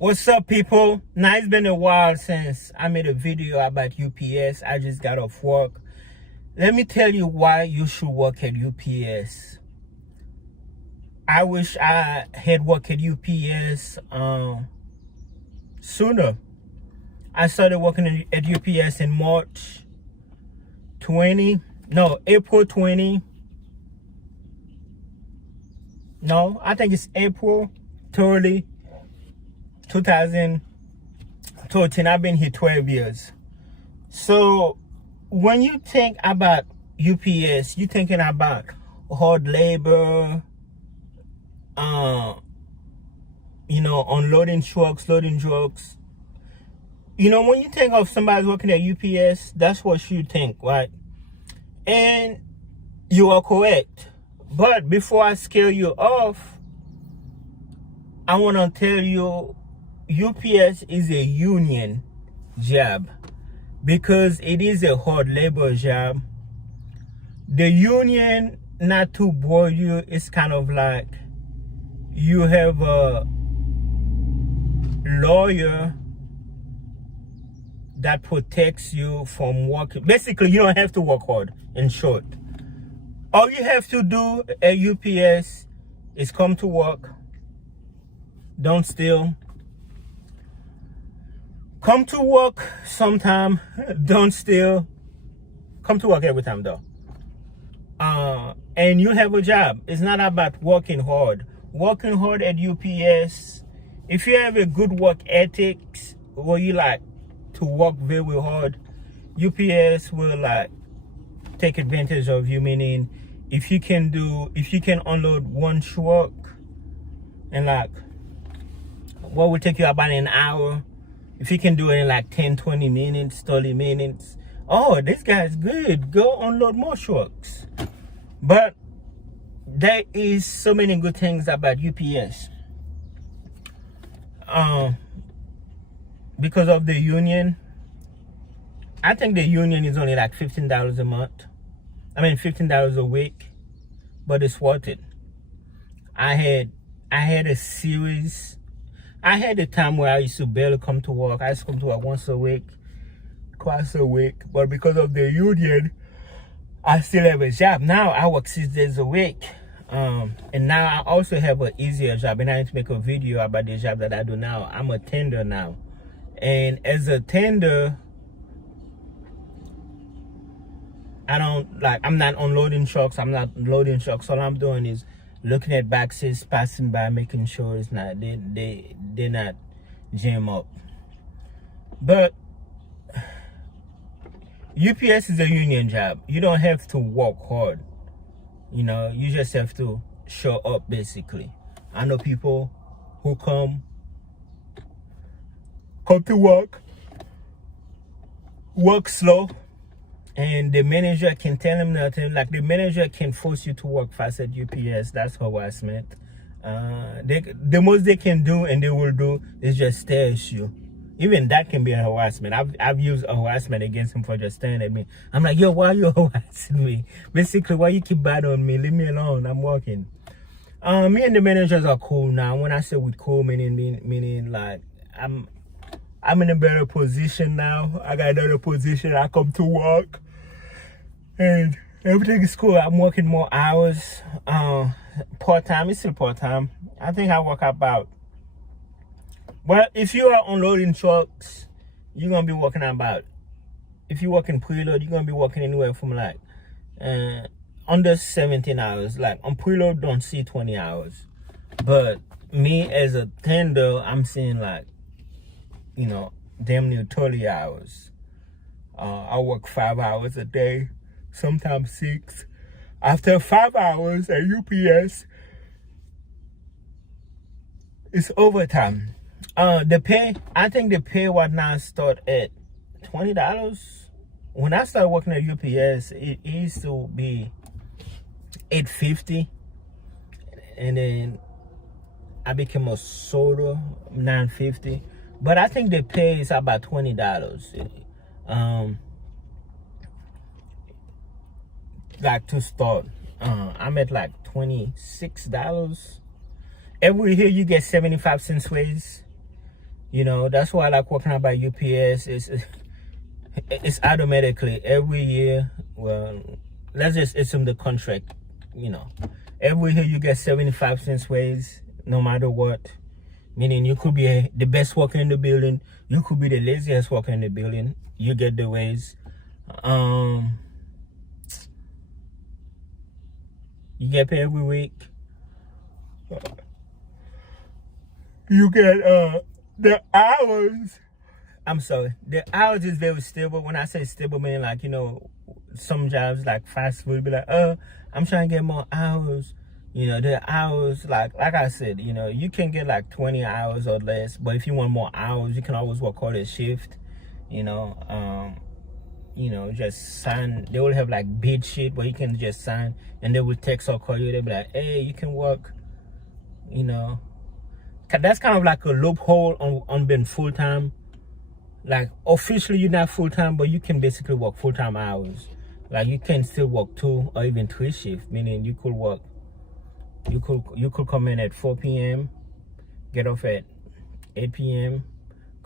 What's up, people? Now, it's been a while since I made a video about UPS. I just got off work. Let me tell you why you should work at UPS. I wish I had worked at UPS sooner. I started working at UPS in April 20. No, I think it's April 30, 2013. I've been here 12 years. So when you think about UPS, you're thinking about hard labor, unloading trucks, loading trucks. When you think of somebody working at UPS, that's what you think, right? And you are correct. But before I scare you off, I want to tell you UPS is a union job because it is a hard labor job. The union, not to bore you, it's kind of like you have a lawyer that protects you from working. Basically, you don't have to work hard, in short. All you have to do at UPS is come to work. Don't steal. Come to work sometime. Don't steal. Come to work every time, though. And you have a job. It's not about working hard. Working hard at UPS, if you have a good work ethics, where you like to work very hard, UPS will take advantage of you. Meaning, if you can unload one truck and what would take you about an hour, if you can do it in 10, 20 minutes, 30 minutes, oh, this guy's good, go unload more trucks. But there is so many good things about UPS. Because of the union, I think the union is only $15 a month. I mean, $15 a week, but it's worth it. I had a series. I had a time where I used to barely come to work. I used to come to work once a week, twice a week. But because of the union, I still have a job. Now I work 6 days a week. And now I also have an easier job. And I need to make a video about the job that I do now. I'm a tender now. And as a tender, I'm not unloading trucks. I'm not loading trucks. All I'm doing is looking at boxes passing by, making sure it's not they're not jam up. But UPS is a union job. You don't have to work hard. You just have to show up, basically. I know people who come to work slow, and the manager can tell them nothing. The manager can force you to work fast at UPS. That's harassment. The most they can do, and they will do, is just stare at you. Even that can be a harassment. I've used harassment against him for just staring at me. I'm like, yo, why are you harassing me? Basically, why you keep bothering me? Leave me alone. I'm working. Me and the managers are cool now. When I say we cool, meaning I'm in a better position now. I got another position. I come to work, and everything is cool. I'm working more hours. Part-time. It's still part-time. I think I work about. Well, if you are unloading trucks, you're going to be working about, if you work in preload, you're going to be working anywhere from under 17 hours. On preload, don't see 20 hours. But me as a tender, I'm seeing damn near 30 hours. I work 5 hours a day, sometimes 6. After 5 hours at UPS, it's overtime. The pay, I think the pay right now start at $20. When I started working at UPS, it used to be $8.50, and then I became a sorter, $9.50. But I think the pay is about $20. To start, I'm at $26. Every year you get 75 cents raise. You know, that's why I like working out by UPS. It's automatically every year. Well, let's just assume the contract. You know, every year you get 75 cents raise, no matter what. Meaning you could be the best worker in the building, you could be the laziest worker in the building. You get the raise. You get paid every week. You get the hours. I'm sorry. The hours is very stable. When I say stable, meaning like, you know, some jobs like fast food be like, I'm trying to get more hours. You know, the hours, like I said, you know, you can get like 20 hours or less, but if you want more hours, you can always work harder shift. You know, just sign. They will have like bid sheet where you can just sign, and they will text or call you. They'll be like, hey, you can work. You know, that's kind of like a loophole on being full time. Like officially you're not full time, but you can basically work full time hours. Like you can still work 2 or even 3 shifts, meaning you could work. You could come in at 4 p.m., get off at 8 p.m.,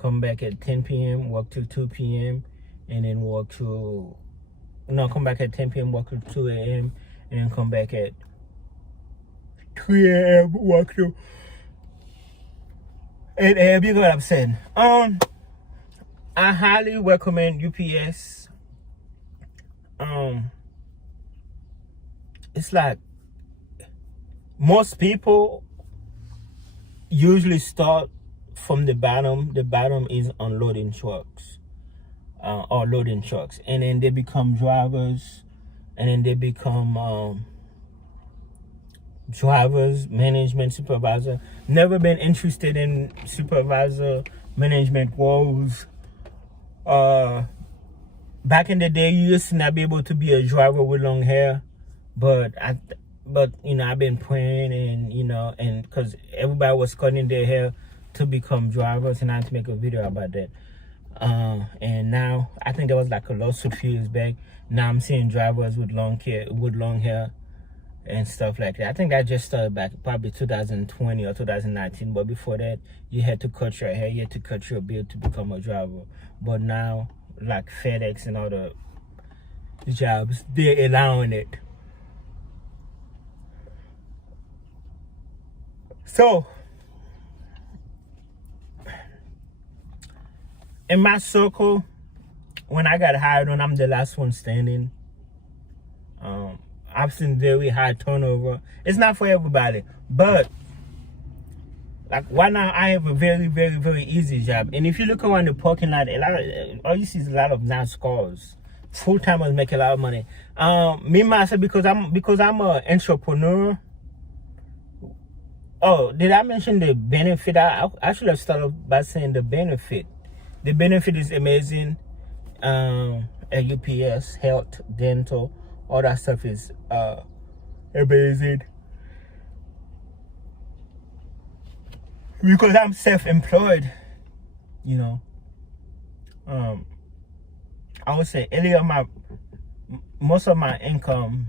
come back at 10 p.m., work till 2 p.m., and then come back at 10 p.m., work till 2 a.m., and then come back at 3 a.m., work till 8 a.m. You know what I'm saying? I highly recommend UPS. It's like most people usually start from the bottom. The bottom is unloading trucks or loading trucks, and then they become drivers, and then they become drivers, management, supervisor. Never been interested in supervisor, management roles. Back in the day, you used to not be able to be a driver with long hair, but you know, I've been praying, and you know, and because everybody was cutting their hair to become drivers, and I had to make a video about that. And now I think there was like a lawsuit a few years back. Now I'm seeing drivers with long hair and stuff like that. I think that just started back probably 2020 or 2019. But before that, you had to cut your hair, you had to cut your beard to become a driver. But now, like FedEx and other jobs, they're allowing it. So, in my circle, when I got hired on, I'm the last one standing. I've seen very high turnover. It's not for everybody, but like right now, I have a very, very, very easy job. And if you look around the parking lot, all you see is a lot of NASCARs. Full timers make a lot of money. Me myself, because I'm an entrepreneur. Oh, did I mention the benefit? I should have started by saying the benefit. The benefit is amazing. At UPS, health, dental, all that stuff is amazing. Because I'm self-employed, you know. I would say earlier most of my income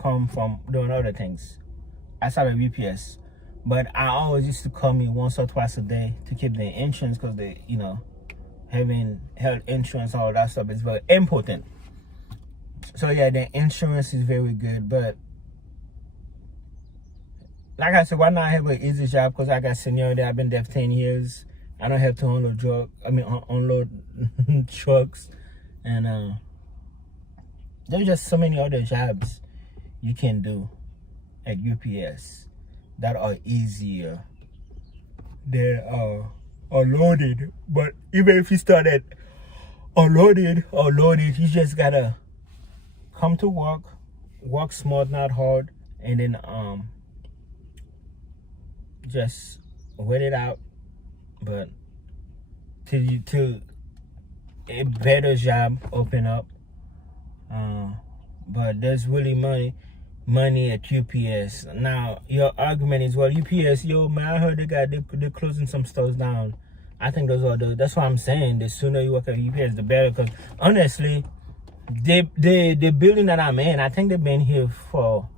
come from doing other things outside of UPS. But I always used to come in once or twice a day to keep the insurance, because they, you know, having health insurance, all that stuff is very important. So yeah, the insurance is very good. But like I said, right now I have an easy job because I got seniority. I've been there for 10 years. I don't have to unload trucks, and there's just so many other jobs you can do at UPS that are easier. They are unloaded, but even if you start at unloaded, you just gotta come to work smart, not hard, and then just wait it out. But till a better job open up, but there's really money at UPS. Now your argument is, well, UPS, man, I heard they're closing some stores down. I think that's what I'm saying. The sooner you work at UPS, the better. Because honestly, the building that I'm in, I think they've been here for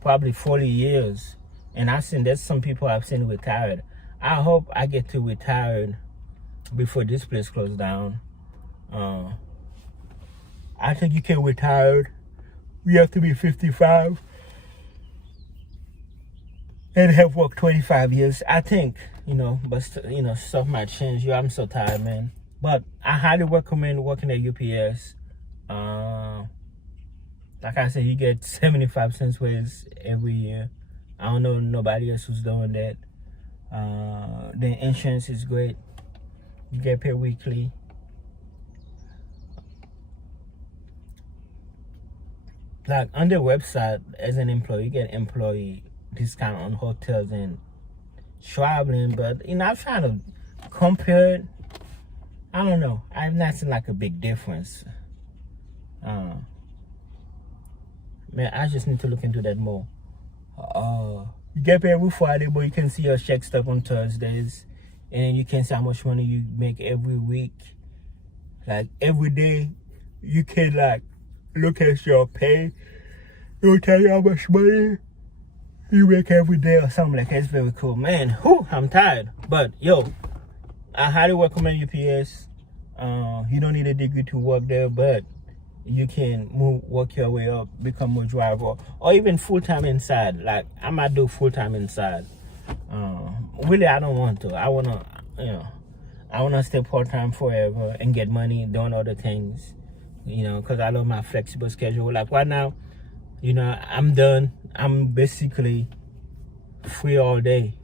probably 40 years, and there's some people I've seen retired. I hope I get to retire before this place closed down. I think you can retire. You have to be 55 and have worked 25 years. I think, but stuff might change. I'm so tired, man. But I highly recommend working at UPS. Like I said, you get 75 cents raise every year. I don't know nobody else who's doing that. The insurance is great. You get paid weekly. Like on the website, as an employee, you get employee discount on hotels and traveling. But I'm trying to compare it. I don't know. I've not seen like a big difference. Man, I just need to look into that more. You get paid every Friday, but you can see your check stub on Thursdays, and then you can see how much money you make every week. Like every day, you can like look at your pay. It'll tell you how much money you make every day or something like that. It's very cool, man. Whew, I'm tired, but yo, I highly recommend UPS. You don't need a degree to work there, but you can work your way up, become a driver, or even full-time inside. Like I might do full-time inside. Really, I don't want to. I wanna stay part-time forever and get money doing other things. Because I love my flexible schedule. Like right now, I'm done. I'm basically free all day.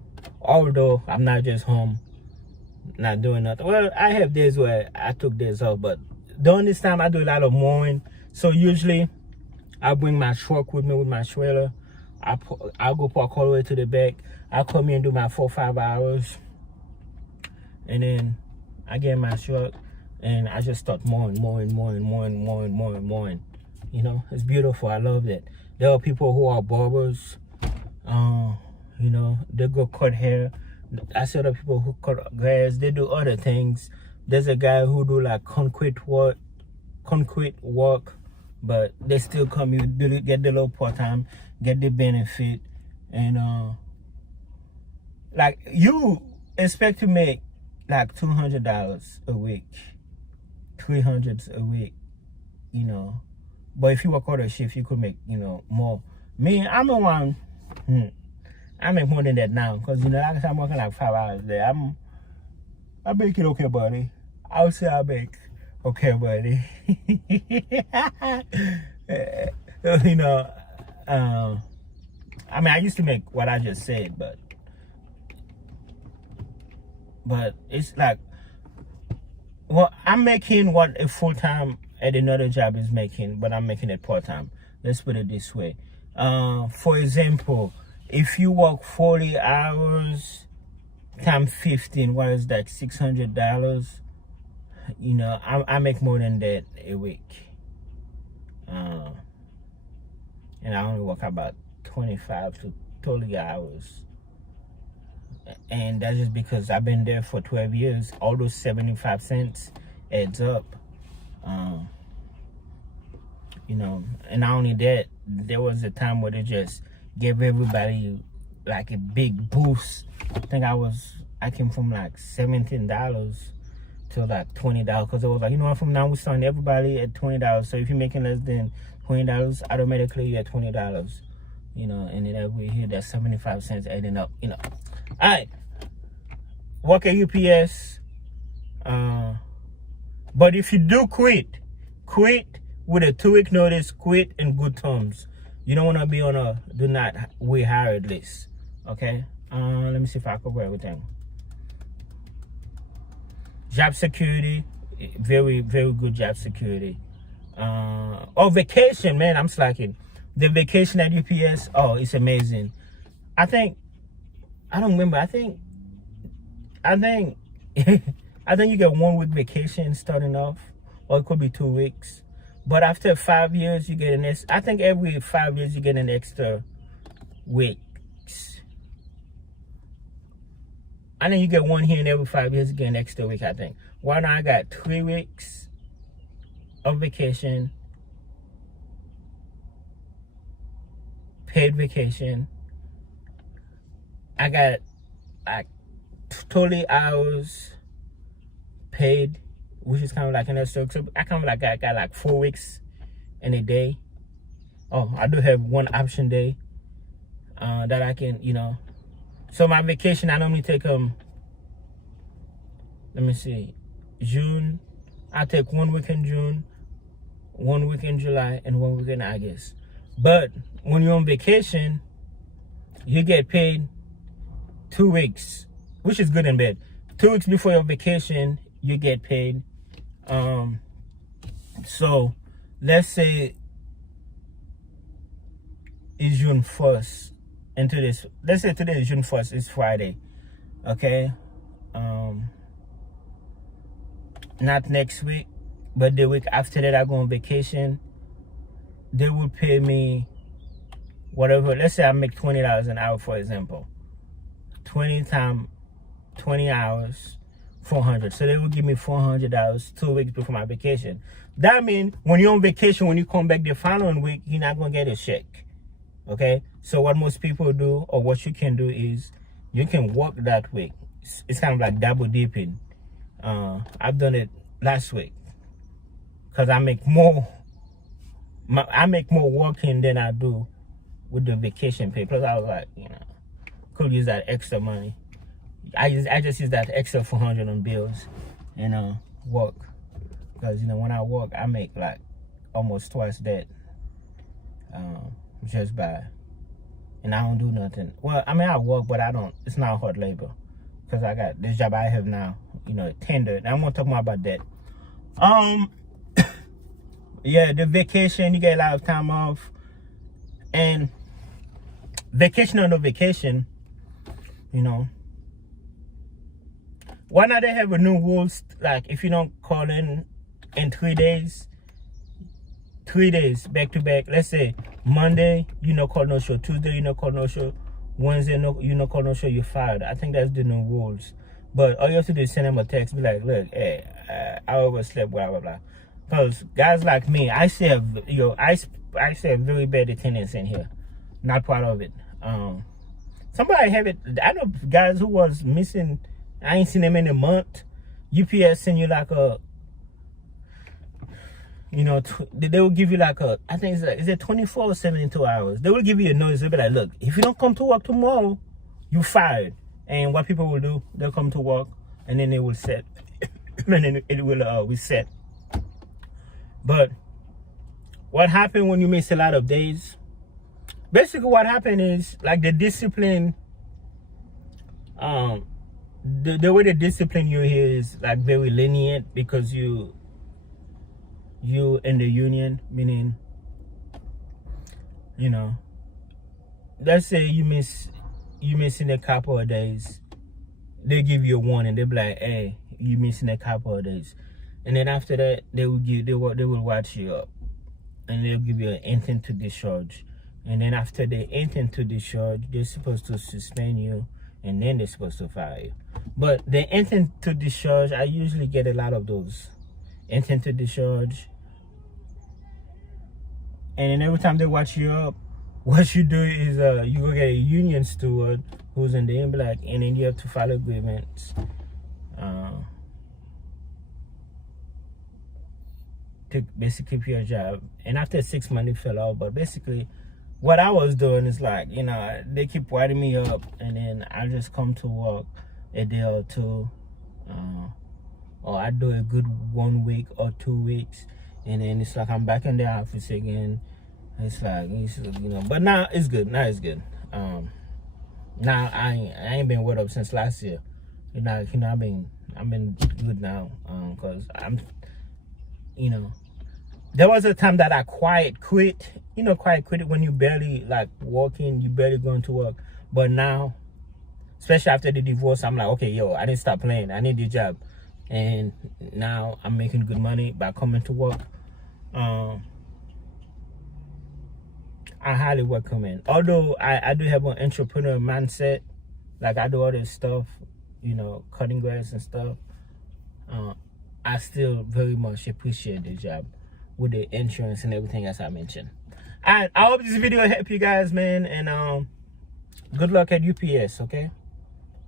Although I'm not just home, not doing nothing. Well, I have days where I took days off, but during this time I do a lot of mowing. So usually I bring my truck with me with my trailer. I'll go park all the way to the back. I'll come here and do my 4 or 5 hours. And then I get in my truck and I just start mowing. It's beautiful. I love that. There are people who are barbers. They go cut hair. I see other people who cut grass. They do other things. There's a guy who do like concrete work, but they still come here, get the little part-time, get the benefit, and like you expect to make like $200 a week, $300 a week, but if you work other shift, you could make more. Me, I'm the one. I make more than that now, because like I said, I'm working like 5 hours there. I make it okay, buddy. I would say I make okay, buddy. I used to make what I just said, but it's like, well, I'm making what a full-time at another job is making, but I'm making it part-time. Let's put it this way. For example, if you work 40 hours times 15, what is that, $600? I make more than that a week. And I only work about 25 to 30 hours. And that's just because I've been there for 12 years. All those 75 cents adds up. And not only that, there was a time where they just gave everybody like a big boost. I think I came from like $17 to like $20, because it was like, from now we're starting everybody at $20. So if you're making less than $20, automatically you're at $20. And then every year that's 75 cents adding up. All right, work at UPS. But if you do quit with a 2-week notice, quit in good terms. You don't want to be on a do not rehired list. Okay. Let me see if I cover everything. Job security, very, very good job security. Vacation, man, I'm slacking. The vacation at UPS, it's amazing. I think you get 1 week vacation starting off, or it could be 2 weeks. But after 5 years, you get I think every 5 years you get an extra weeks. I think you get 1 here, and every 5 years you get an extra week, I think. Right now I got 3 weeks of vacation, paid vacation. I got like 30 hours paid, which is kind of like an extra. So I kind of like got like 4 weeks in a day. Oh, I do have one option day that I can, So my vacation, I normally take let me see, June. I take 1 week in June, 1 week in July, and 1 week in August. But when you're on vacation, you get paid 2 weeks, which is good and bad. 2 weeks before your vacation, you get paid. So let's say it's June 1st, and let's say today is June 1st, it's Friday, okay? Not next week, but the week after that I go on vacation. They will pay me whatever. Let's say I make $20 an hour, for example. 20 times 20 hours, 400. So they will give me $400 2 weeks before my vacation. That means when you're on vacation, when you come back the following week, you're not gonna get a check. Okay? So what most people do, or what you can do, is you can work that week. It's kind of like double dipping. I've done it last week because I make more working than I do with the vacation pay. Plus I was like, could use that extra money. I just use that extra 400 on bills and work, because when I work I make like almost twice that just by, and I don't do nothing. Well, I mean I work, but I don't. It's not hard labor, because I got this job I have now, tender. And I'm gonna talk more about that. Yeah, the vacation, you get a lot of time off, and vacation or no vacation, why not they have a new rules, like if you don't call in 3 days, 3 days back to back. Let's say Monday, call no show. Tuesday, call no show. Wednesday, call no show. You're fired. I think that's the new rules. But all you have to do is send them a text, be like, look, hey, I overslept, blah blah blah. Because guys like me, I still have, I still have very bad attendance in here. Not part of it. Somebody have it. I know guys who was missing. I ain't seen them in a month. UPS send you like a, they will give you like a, I think is it 24 or 72 hours. They will give you a notice. They'll be like, look, if you don't come to work tomorrow, you fired. And what people will do, they'll come to work and then they will set, and then it will reset. But what happened when you miss a lot of days? Basically, what happened is like the discipline. The way they discipline you here is like very lenient, because you in the union, meaning, let's say you missing a couple of days, they give you a warning. They be like, hey, you missing a couple of days, and then after that they will watch you up, and they'll give you an intent to discharge, and then after the intent to discharge, they're supposed to suspend you, and then they're supposed to fire you. But the intent to discharge, I usually get a lot of those intent to discharge, and then every time they watch you up, what you do is you go get a union steward who's in the black, and then you have to file agreements to basically keep your job. And after 6 months, it fell out. But basically, what I was doing is like, they keep writing me up, and then I just come to work a day or two, or I do a good 1 week or 2 weeks, and then it's like I'm back in the office again. It's like, but now it's good. Now it's good. Now I ain't been wet up since last year. I've been good now. Cause I'm, there was a time that I quiet quit. Quiet quit when you barely like working, you barely going to work. But now, especially after the divorce, I'm like, okay, I didn't stop playing. I need the job, and now I'm making good money by coming to work. I highly recommend. Although I do have an entrepreneur mindset, like I do all this stuff, cutting grass and stuff. I still very much appreciate the job with the insurance and everything else I mentioned. I hope this video helped you guys, man, and good luck at UPS, okay?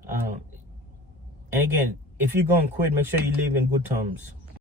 And again, if you're gonna quit, make sure you leave in good terms.